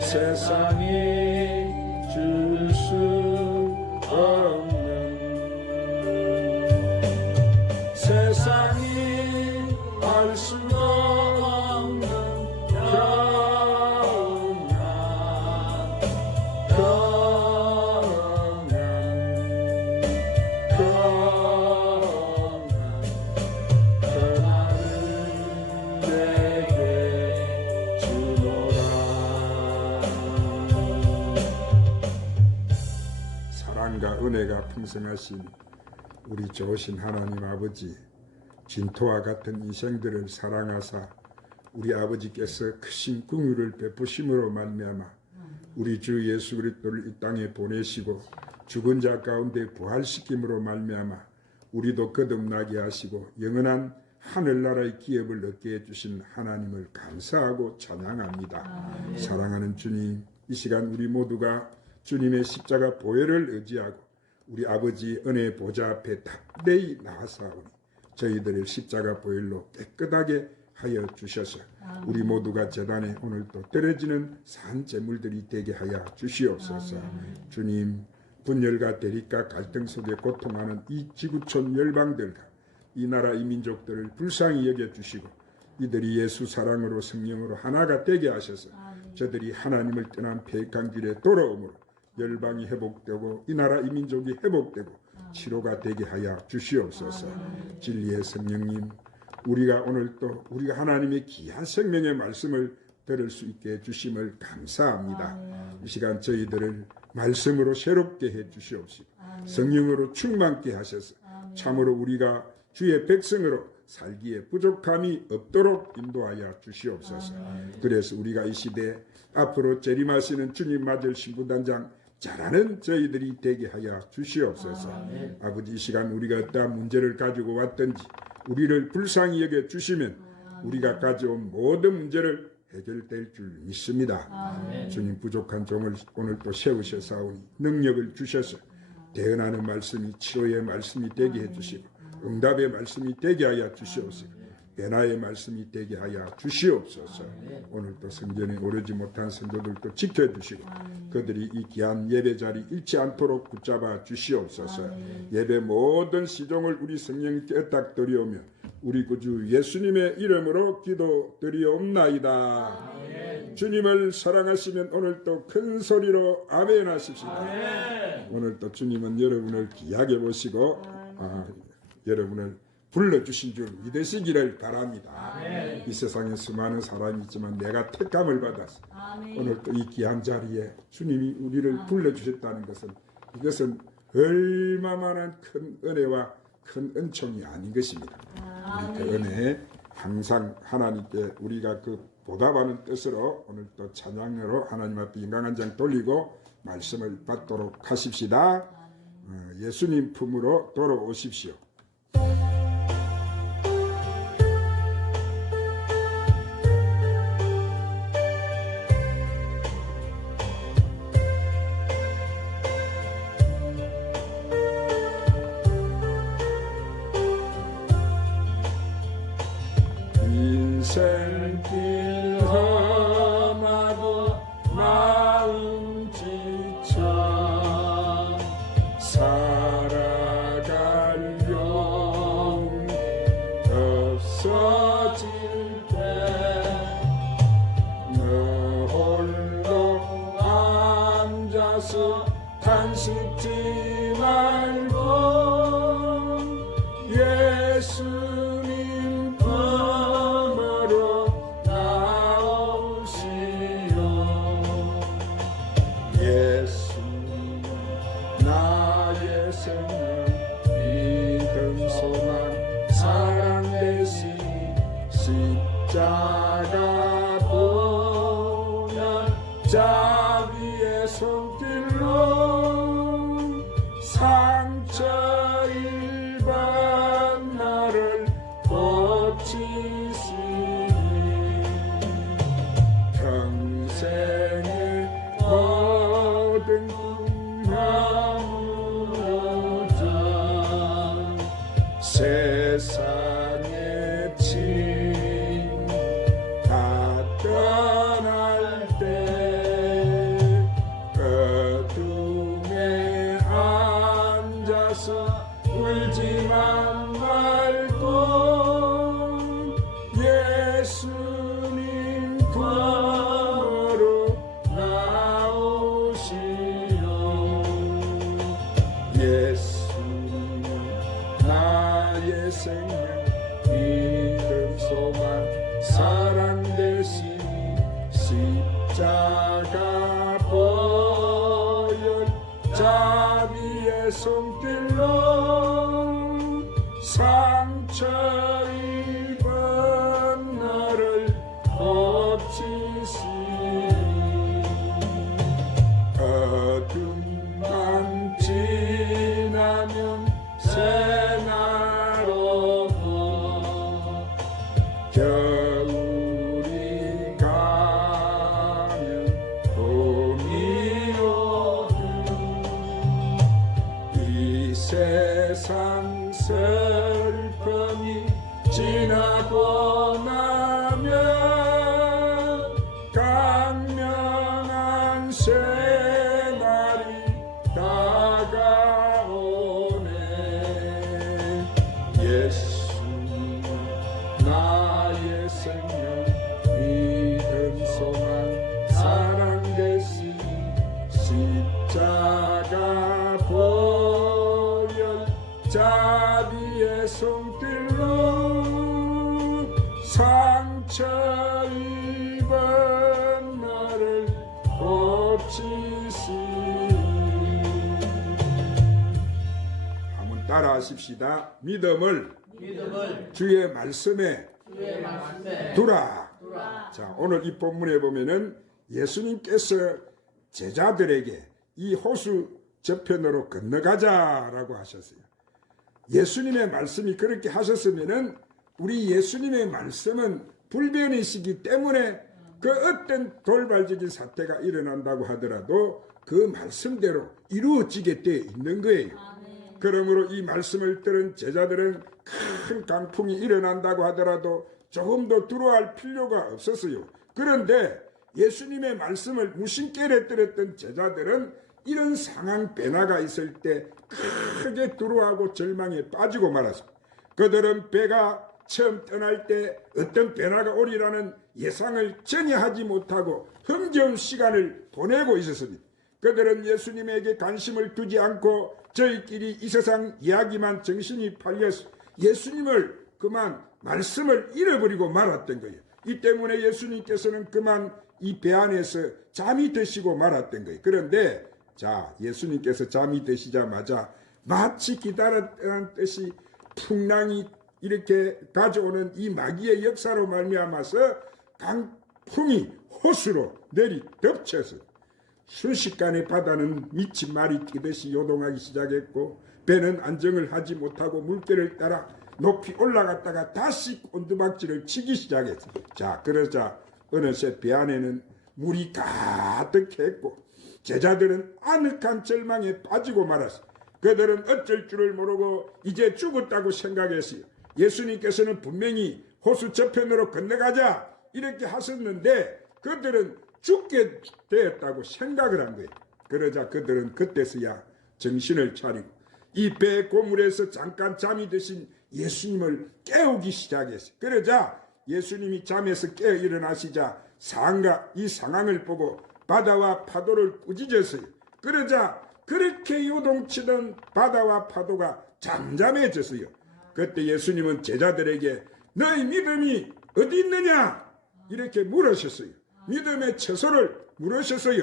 세상이 줄 수 없는 세상이 알 수 없는 사랑과 은혜가 풍성하신 우리 좋으신 하나님 아버지, 진토와 같은 인생들을 사랑하사 우리 아버지께서 크신 긍휼을 베푸심으로 말미암아 우리 주 예수 그리스도를 이 땅에 보내시고 죽은 자 가운데 부활시킴으로 말미암아 우리도 거듭나게 하시고 영원한 하늘나라의 기업을 얻게 해주신 하나님을 감사하고 찬양합니다. 사랑하는 주님, 이 시간 우리 모두가 주님의 십자가 보혈을 의지하고 우리 아버지 은혜의 보좌 앞에 담대히 나아사오니 저희들의 십자가 보혈로 깨끗하게 하여 주셔서 우리 모두가 제단에 오늘도 떨어지는 산 제물들이 되게 하여 주시옵소서. 주님, 분열과 대립과 갈등 속에 고통하는 이 지구촌 열방들과 이 나라 이 민족들을 불쌍히 여겨주시고 이들이 예수 사랑으로 성령으로 하나가 되게 하셔서 저들이 하나님을 떠난 패역한 길에 돌아오므로 열방이 회복되고 이 나라 이 민족이 회복되고 치료가 되게 하여 주시옵소서. 진리의 성령님, 우리가 오늘 또 우리가 하나님의 귀한 생명의 말씀을 들을 수 있게 해주심을 감사합니다. 이 시간 저희들을 말씀으로 새롭게 해주시옵시고 성령으로 충만케 하셔서 참으로 우리가 주의 백성으로 살기에 부족함이 없도록 인도하여 주시옵소서. 그래서 우리가 이 시대에 앞으로 재림하시는 주님 맞을 신부단장 잘하는 저희들이 되게 하여 주시옵소서. 아버지, 이 시간 우리가 어떠한 문제를 가지고 왔든지 우리를 불쌍히 여겨 주시면 우리가 가져온 모든 문제를 해결될 줄 믿습니다. 주님, 부족한 종을 오늘 또 세우셔사오니 능력을 주셔서 대언하는 말씀이 치료의 말씀이 되게 해주시고 응답의 말씀이 되게 하여 주시옵소서. 변화의 말씀이 되게 하여 주시옵소서. 오늘도 성전에 오르지 못한 성도들도 지켜주시고 그들이 이 귀한 예배 자리 잃지 않도록 붙잡아 주시옵소서. 예배 모든 시종을 우리 성령님께 애탁드리오며 우리 구주 예수님의 이름으로 기도드리옵나이다. 주님을 사랑하시면 오늘도 큰 소리로 아멘 하십시다. 오늘도 주님은 여러분을 귀하게 보시고 여러분을 불러주신 줄 믿으시기를 바랍니다. 이 세상에 수많은 사람이 있지만 내가 택감을 받아서 오늘 또 이 귀한 자리에 주님이 우리를 불러주셨다는 것은 이것은 얼마만한 큰 은혜와 큰 은총이 아닌 것입니다. 우리 그 은혜에 항상 하나님께 우리가 그 보답하는 뜻으로 오늘 또 찬양으로 하나님 앞에 인강한장 돌리고 말씀을 받도록 하십시다. 예수님 품으로 돌아오십시오. 인생길 험하고 마음 지쳐 살아갈 용기 없어질 때 너 홀로 앉아서 탄식지 말고 예수님 품으로 나오시오. 예수님 나의 생명 믿음 소망 사랑 되신 십자가 보면 자비의 손길로 상처 입은 나를 고치시니 평생의 모든 꿈나무로자 세상의 짐 다 떠날 때 십자가 보혈 자비의 손길로 상처 입은 너를 고치시니 어둠만 지나면 새날 오고 겨울이 가면 봄이 오고 이 세상 슬픔이 지나고 나면 강명한 새날이 다가오네. 예수 나의 생명 믿음 소망 사랑 되시 십자가 보혈 자비의 손길로 상처 입은 나를 고치시니. 한번 따라 하십시다. 믿음을 주의 말씀에 두라. 자, 오늘 이 본문에 보면은 예수님께서 제자들에게 이 호수 저편으로 건너가자라고 하셨어요. 예수님의 말씀이 그렇게 하셨으면은 우리 예수님의 말씀은 불변이시기 때문에 그 어떤 돌발적인 사태가 일어난다고 하더라도 그 말씀대로 이루어지게 되어 있는 거예요. 그러므로 이 말씀을 들은 제자들은 큰 강풍이 일어난다고 하더라도 조금도 두려워할 필요가 없었어요. 그런데 예수님의 말씀을 무심결에 들었던 제자들은 이런 상황 변화가 있을 때 크게 두려워하고 절망에 빠지고 말았습니다. 그들은 배가 처음 떠날 때 어떤 변화가 오리라는 예상을 전혀 하지 못하고 흥겨운 시간을 보내고 있었습니다. 그들은 예수님에게 관심을 두지 않고 저희끼리 이 세상 이야기만 정신이 팔려서 예수님을 그만 말씀을 잃어버리고 말았던 거예요. 이 때문에 예수님께서는 그만 이 배 안에서 잠이 드시고 말았던 거예요. 그런데 자, 예수님께서 잠이 드시자마자 마치 기다렸다는 뜻이 풍랑이 이렇게 가져오는 이 마귀의 역사로 말미암아서 강풍이 호수로 내리 덮쳐서 순식간에 바다는 미친 말이 뛰듯이 요동하기 시작했고 배는 안정을 하지 못하고 물결을 따라 높이 올라갔다가 다시 곤두박질을 치기 시작했어요. 자, 그러자 어느새 배 안에는 물이 가득했고 제자들은 아늑한 절망에 빠지고 말았어요. 그들은 어쩔 줄을 모르고 이제 죽었다고 생각했어요. 예수님께서는 분명히 호수 저편으로 건너가자 이렇게 하셨는데 그들은 죽게 되었다고 생각을 한 거예요. 그러자 그들은 그때서야 정신을 차리고 이 배 고물에서 잠깐 잠이 드신 예수님을 깨우기 시작했어요. 그러자 예수님이 잠에서 깨어 일어나시자 이 상황을 보고 바다와 파도를 꾸짖었어요. 그러자 그렇게 요동치던 바다와 파도가 잠잠해졌어요. 그때 예수님은 제자들에게 너희 믿음이 어디 있느냐 이렇게 물으셨어요. 믿음의 처소를 물으셨어요.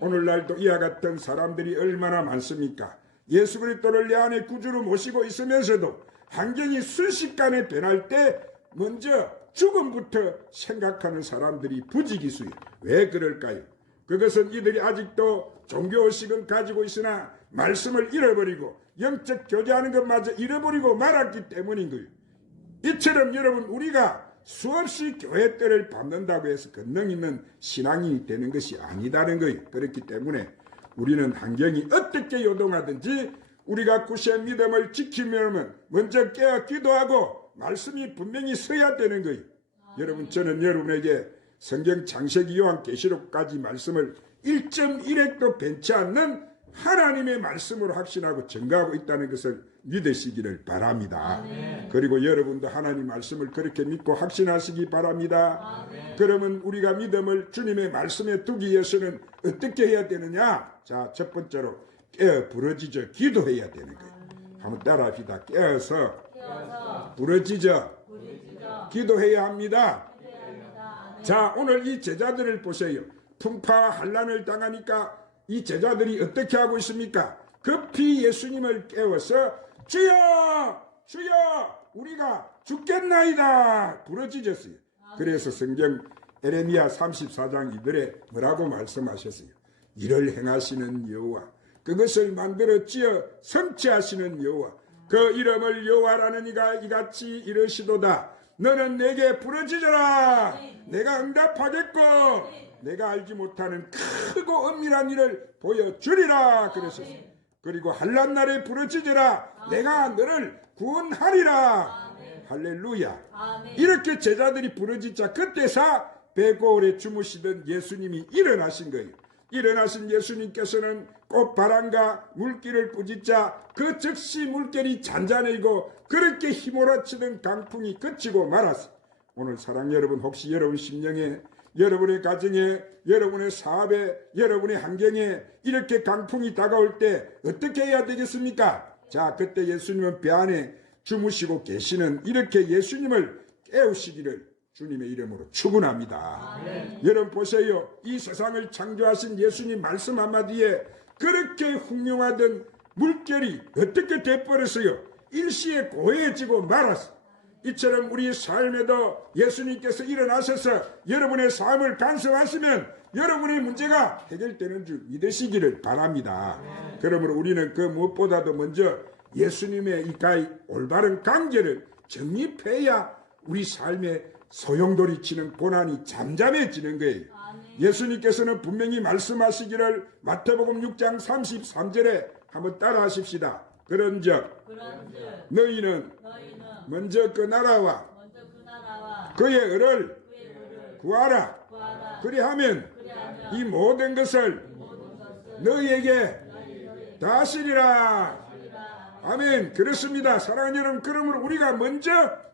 오늘날도 이와 같은 사람들이 얼마나 많습니까? 예수 그리스도를 내 안에 구주로 모시고 있으면서도 환경이 순식간에 변할 때 먼저 죽음부터 생각하는 사람들이 부지기수예요. 왜 그럴까요? 그것은 이들이 아직도 종교의식은 가지고 있으나 말씀을 잃어버리고 영적 교제하는 것마저 잃어버리고 말았기 때문인 거예요. 이처럼 여러분 우리가 수없이 교회 때를 밟는다고 해서 권능 있는 신앙이 되는 것이 아니다는 거예요. 그렇기 때문에 우리는 환경이 어떻게 요동하든지 우리가 굳이 믿음을 지키려면 먼저 깨어 기도하고 말씀이 분명히 서야 되는 거예요. 여러분 저는 여러분에게 성경 창세기 요한계시록까지 말씀을 1.1핵도 변치 않는 하나님의 말씀으로 확신하고 증거하고 있다는 것을 믿으시기를 바랍니다. 아멘. 그리고 여러분도 하나님 말씀을 그렇게 믿고 확신하시기 바랍니다. 아멘. 그러면 우리가 믿음을 주님의 말씀에 두기 위해서는 어떻게 해야 되느냐? 자, 첫 번째로 깨어 부러지죠. 기도해야 되는 거예요. 한번 따라합시다. 깨어서 부러지죠. 기도해야 합니다. 자, 오늘 이 제자들을 보세요. 풍파와 환란을 당하니까 이 제자들이 어떻게 하고 있습니까? 급히 예수님을 깨워서 주여 주여 우리가 죽겠나이다 부르짖었어요. 그래서 성경 에레미야 34장 2절에 뭐라고 말씀하셨어요? 이를 행하시는 여호와, 그것을 만들어 지어 성취하시는 여호와, 그 이름을 여호와라는 이가 이같이 이르시도다. 너는 내게 부르짖어라. 내가 응답하겠고 내가 알지 못하는 크고 엄밀한 일을 보여주리라 그러셨어요. 그리고 환난 날에 부르짖어라. 내가 너를 구원하리라. 할렐루야. 이렇게 제자들이 부르짖자 그때서 배고울에 주무시던 예수님이 일어나신 거예요. 일어나신 예수님께서는 꽃바람과 물길을 꾸짖자 그 즉시 물결이 잔잔해지고 그렇게 휘몰아치던 강풍이 그치고 말았어요. 오늘 사랑 여러분, 혹시 여러분 심령에, 여러분의 가정에, 여러분의 사업에, 여러분의 환경에 이렇게 강풍이 다가올 때 어떻게 해야 되겠습니까? 자, 그때 예수님은 배 안에 주무시고 계시는 이렇게 예수님을 깨우시기를 주님의 이름으로 축원합니다. 여러분 보세요. 이 세상을 창조하신 예수님 말씀 한마디에 그렇게 훌륭하던 물결이 어떻게 돼버렸어요? 일시에 고해지고 말았어. 이처럼 우리 삶에도 예수님께서 일어나셔서 여러분의 삶을 간섭하시면 여러분의 문제가 해결되는 줄 믿으시기를 바랍니다. 그러므로 우리는 그 무엇보다도 먼저 예수님의 이 올바른 관계를 정립해야 우리 삶에 소용돌이치는 고난이 잠잠해지는 거예요. 예수님께서는 분명히 말씀하시기를 마태복음 6장 33절에 한번 따라 하십시다. 그런즉 너희는 먼저 그 나라와 그의 의를 구하라. 그리하면 이 모든 것을 너희에게 다 하시리라. 아멘. 그렇습니다. 사랑하는 여러분, 그러므로 우리가 먼저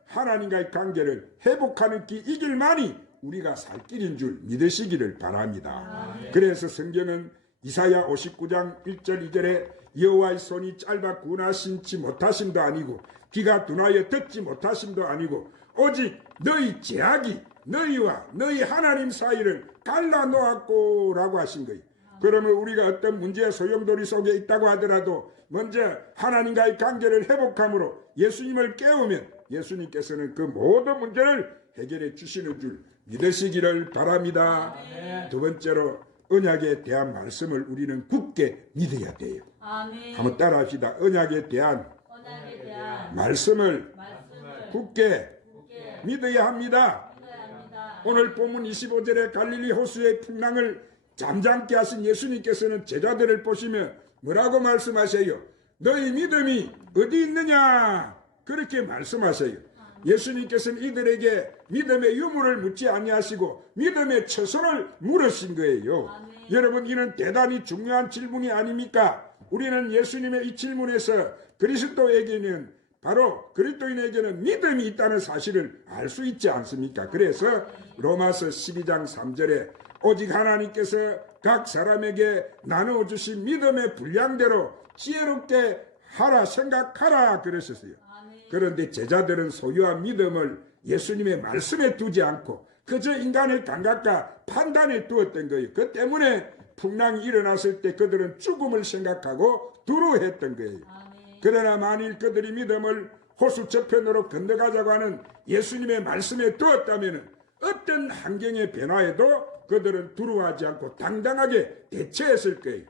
하나님과의 관계를 회복하는 이 길만이 우리가 살 길인 줄 믿으시기를 바랍니다. 그래서 성경은 이사야 59장 1절 2절에 여호와의 손이 짧아 구원하시지 못하심도 아니고 귀가 둔하여 듣지 못하심도 아니고 오직 너희 죄악이 너희와 너희 하나님 사이를 갈라놓았고 라고 하신 거예요. 그러면 우리가 어떤 문제의 소용돌이 속에 있다고 하더라도 먼저 하나님과의 관계를 회복함으로 예수님을 깨우면 예수님께서는 그 모든 문제를 해결해 주시는 줄 믿으시기를 바랍니다. 두 번째로 언약에 대한 말씀을 우리는 굳게 믿어야 돼요. 한번 따라 합시다. 언약에 대한 말씀을 굳게 믿어야 합니다. 오늘 본문 25절에 갈릴리 호수의 풍랑을 잠잠게 하신 예수님께서는 제자들을 보시면 뭐라고 말씀하세요? 너희 믿음이 어디 있느냐? 그렇게 말씀하세요. 예수님께서는 이들에게 믿음의 유무를 묻지 아니하시고 믿음의 처소를 물으신 거예요. 여러분, 이는 대단히 중요한 질문이 아닙니까? 우리는 예수님의 이 질문에서 그리스도에게는 바로 그리스도인에게는 믿음이 있다는 사실을 알 수 있지 않습니까? 그래서 로마서 12장 3절에 오직 하나님께서 각 사람에게 나누어 주신 믿음의 분량대로 지혜롭게 하라 생각하라 그러셨어요. 그런데 제자들은 소유한 믿음을 예수님의 말씀에 두지 않고 그저 인간의 감각과 판단에 두었던 거예요. 그 때문에 풍랑이 일어났을 때 그들은 죽음을 생각하고 두려워했던 거예요. 그러나 만일 그들이 믿음을 호수 저편으로 건너가자고 하는 예수님의 말씀에 두었다면 어떤 환경의 변화에도 그들은 두려워하지 않고 당당하게 대처했을 거예요.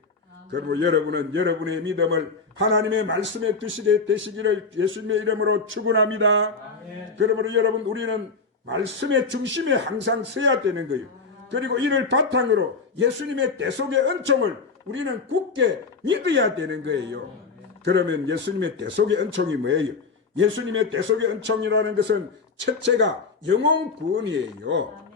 그러므로 여러분은 여러분의 믿음을 하나님의 말씀에 두시게 되시기를 예수님의 이름으로 축원합니다. 그러므로 여러분, 우리는 말씀의 중심에 항상 서야 되는 거예요. 그리고 이를 바탕으로 예수님의 대속의 은총을 우리는 굳게 믿어야 되는 거예요. 그러면 예수님의 대속의 은총이 뭐예요? 예수님의 대속의 은총이라는 것은 첫째가 영혼 구원이에요.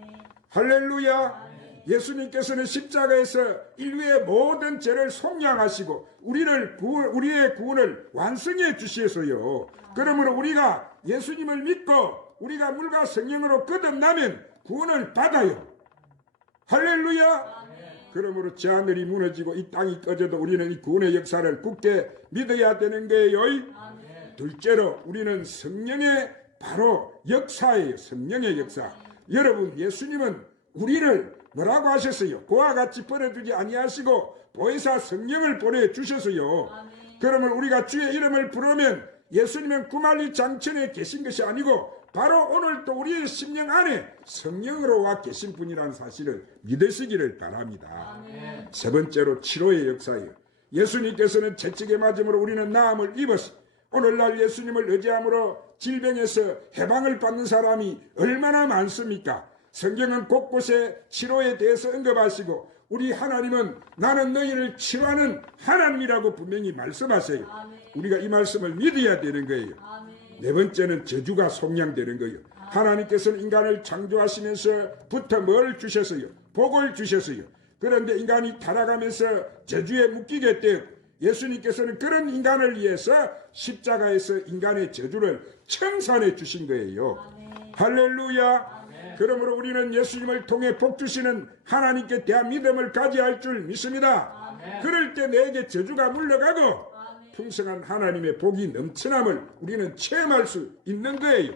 할렐루야. 예수님께서는 십자가에서 인류의 모든 죄를 속량하시고 우리의 구원을 완성해 주셔서요. 그러므로 우리가 예수님을 믿고 우리가 물과 성령으로 거듭나면 구원을 받아요. 할렐루야. 그러므로 저 하늘이 무너지고 이 땅이 꺼져도 우리는 이 구원의 역사를 굳게 믿어야 되는 거예요. 둘째로 우리는 성령의 바로 역사예요. 성령의 역사. 여러분, 예수님은 우리를 뭐라고 하셨어요? 그와 같이 버려두지 아니하시고 보혜사 성령을 보내주셨어요. 그러면 우리가 주의 이름을 부르면 예수님은 구말리 장천에 계신 것이 아니고 바로 오늘 또 우리의 심령 안에 성령으로 와 계신 분이라는 사실을 믿으시기를 바랍니다. 세 번째로 치료의 역사예요. 예수님께서는 채찍에 맞음으로 우리는 나음을 입었어. 오늘날 예수님을 의지함으로 질병에서 해방을 받는 사람이 얼마나 많습니까? 성경은 곳곳에 치료에 대해서 언급하시고 우리 하나님은 나는 너희를 치료하는 하나님이라고 분명히 말씀하세요. 우리가 이 말씀을 믿어야 되는 거예요. 네 번째는 저주가 속량되는 거예요. 하나님께서는 인간을 창조하시면서부터 뭘 주셨어요? 복을 주셨어요. 그런데 인간이 타락하면서 저주에 묶이게 되었고 예수님께서는 그런 인간을 위해서 십자가에서 인간의 저주를 청산해 주신 거예요. 할렐루야. 그러므로 우리는 예수님을 통해 복 주시는 하나님께 대한 믿음을 가져야 할 줄 믿습니다. 그럴 때 내게 저주가 물러가고 풍성한 하나님의 복이 넘쳐남을 우리는 체험할 수 있는 거예요.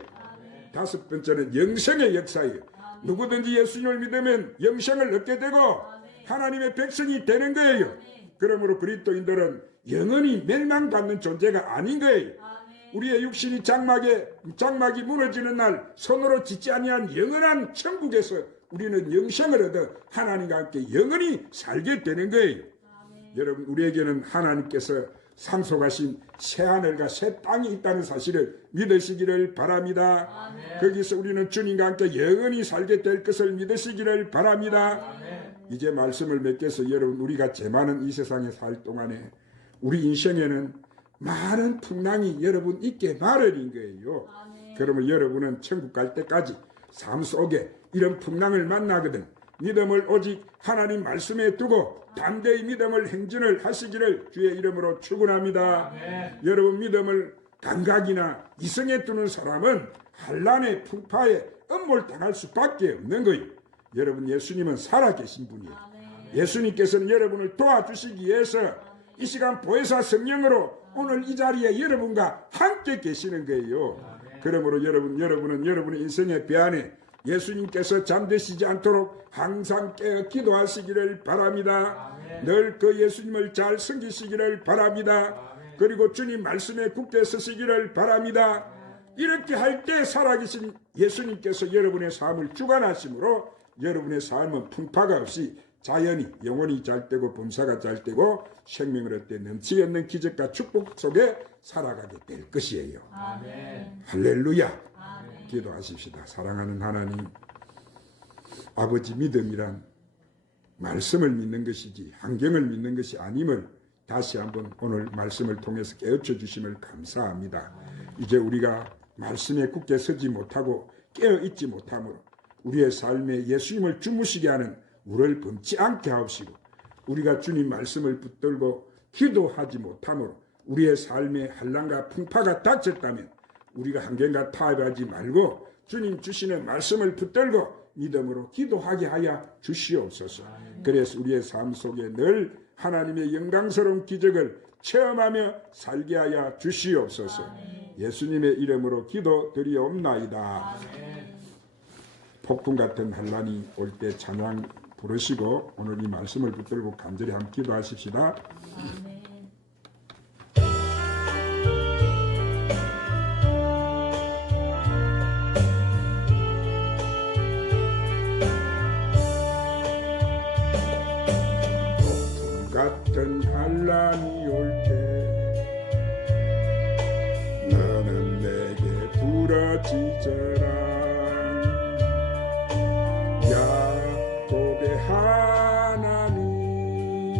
다섯 번째는 영생의 역사예요. 누구든지 예수님을 믿으면 영생을 얻게 되고 하나님의 백성이 되는 거예요. 그러므로 그리스도인들은 영원히 멸망받는 존재가 아닌 거예요. 우리의 육신이 장막이 무너지는 날 손으로 짓지 아니한 영원한 천국에서 우리는 영생을 얻어 하나님과 함께 영원히 살게 되는 거예요. 여러분, 우리에게는 하나님께서 상속하신 새하늘과 새 땅이 있다는 사실을 믿으시기를 바랍니다. 거기서 우리는 주님과 함께 영원히 살게 될 것을 믿으시기를 바랍니다. 이제 말씀을 맺겠어. 여러분, 우리가 죄 많은 이 세상에 살 동안에 우리 인생에는 많은 풍랑이 여러분 있게 마련인 거예요. 그러면 여러분은 천국 갈 때까지 삶 속에 이런 풍랑을 만나거든 믿음을 오직 하나님 말씀에 두고 담대히 믿음을 행진을 하시기를 주의 이름으로 축원합니다. 여러분, 믿음을 감각이나 이성에 두는 사람은 환난의 풍파에 음몰당할 수밖에 없는 거예요. 여러분, 예수님은 살아계신 분이에요. 예수님께서는 여러분을 도와주시기 위해서 이 시간 보혜사 성령으로 오늘 이 자리에 여러분과 함께 계시는 거예요. 그러므로 여러분은 여러분의 인생의 배 안에 예수님께서 잠드시지 않도록 항상 깨어 기도하시기를 바랍니다. 늘 그 예수님을 잘 섬기시기를 바랍니다. 그리고 주님 말씀에 굳게 서시기를 바랍니다. 이렇게 할 때 살아계신 예수님께서 여러분의 삶을 주관하심으로 여러분의 삶은 풍파가 없이 자연히 영혼이 잘 되고 범사가 잘 되고 생명을 얻되 넘치게 있는 기적과 축복 속에 살아가게 될 것이에요. 할렐루야. 기도하십시다. 사랑하는 하나님, 아버지, 믿음이란 말씀을 믿는 것이지 환경을 믿는 것이 아님을 다시 한번 오늘 말씀을 통해서 깨우쳐 주심을 감사합니다. 이제 우리가 말씀에 굳게 서지 못하고 깨어있지 못하므로 우리의 삶에 예수님을 주무시게 하는 우리를 범치 않게 하옵시고 우리가 주님 말씀을 붙들고 기도하지 못하므로 우리의 삶에 환난과 풍파가 닥쳤다면 우리가 환경과 타협하지 말고 주님 주시는 말씀을 붙들고 믿음으로 기도하게 하여 주시옵소서. 그래서 우리의 삶 속에 늘 하나님의 영광스러운 기적을 체험하며 살게 하여 주시옵소서. 예수님의 이름으로 기도드리옵나이다. 폭풍 같은 환난이 올 때 찬양 부르시고 오늘 이 말씀을 붙들고 간절히 함께 기도하십시다. 폭풍 같은 환난이 올 때 너는 내게 부러지져라.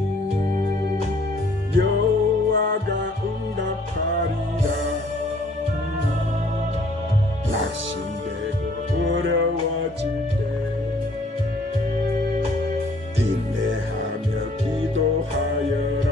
하나님 여호와가 응답하리라. 낙심되고 어려워질 때 인내하며 기도하여라.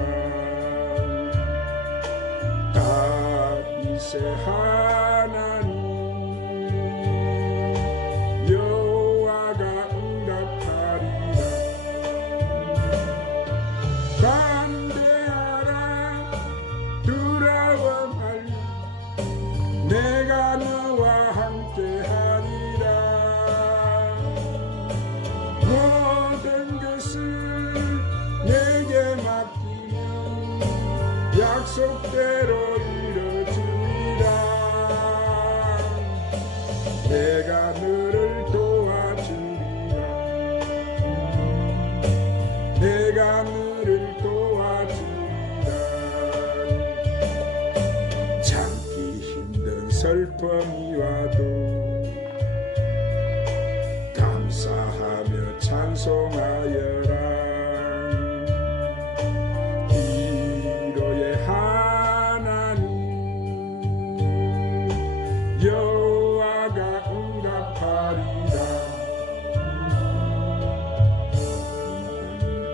약속대로 이루주리라. 내가 너를 도와주리라. 내가 너를 도와주리라. 참기 힘든 슬픔이 와도 감사하며 찬송하여라. 위로의 하나님 여호와가 응답하리라.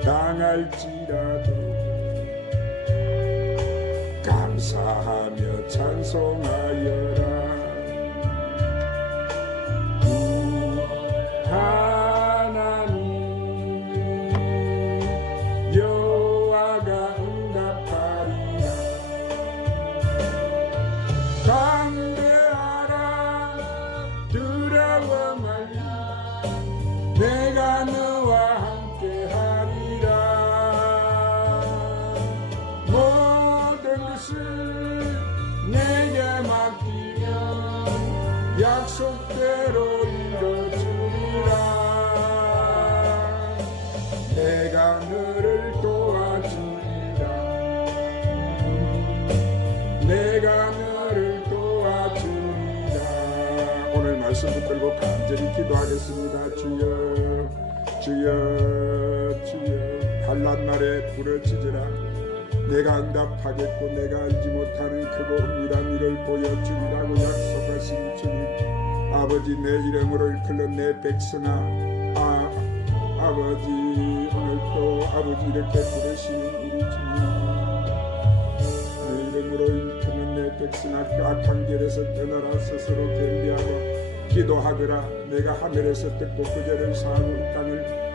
당할지라도 감사하며 찬송하여라. 하나님 여호와가 응답하리라. 담대하라 두려워 말라. 내가 너와 함께하리라. 모든 것을 내게 맡기면 약속대로 이루주리라. 내가 너를 도와주리라. 내가 너를 도와주리라. 오늘 말씀 붙들고 간절히 기도하겠습니다. 주여 주여 주여 환난 날에 부르짖으라. 내가 응답하겠고 내가 알지 못하는 크고 은밀한 일을 보여주리라고 약속하신 주님, 아버지 내 이름으로 일컬는 내 백성아, 아버지 오늘도 아버지 이렇게 부르시는 우리 주님, 내 이름으로 일컬는 내 백성아 그 악한 길에서 떠나라. 스스로 겸비하고 기도하거라. 내가 하늘에서 듣고 그 죄를 사하고 이 땅을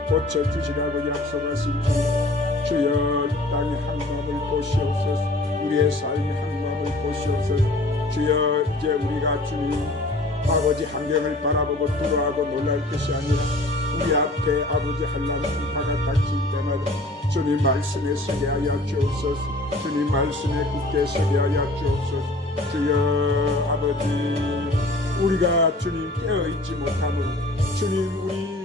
고쳐주시라고 약속하신 주님, 주여 이 땅의 한마음을 보시옵소서. 우리의 삶의 한마음을 보시옵소서. 주여 이제 우리가 주님 아버지 환경을 바라보고 두려워하고 놀랄 것이 아니라 우리 앞에 아버지 한란 풍파가 닥칠 때마다 주님 말씀에 서게 하여 주옵소서. 주님 말씀에 굳게 서게 하여 주옵소서. 주여 아버지 우리가 주님 깨어있지 못함으로 주님 우리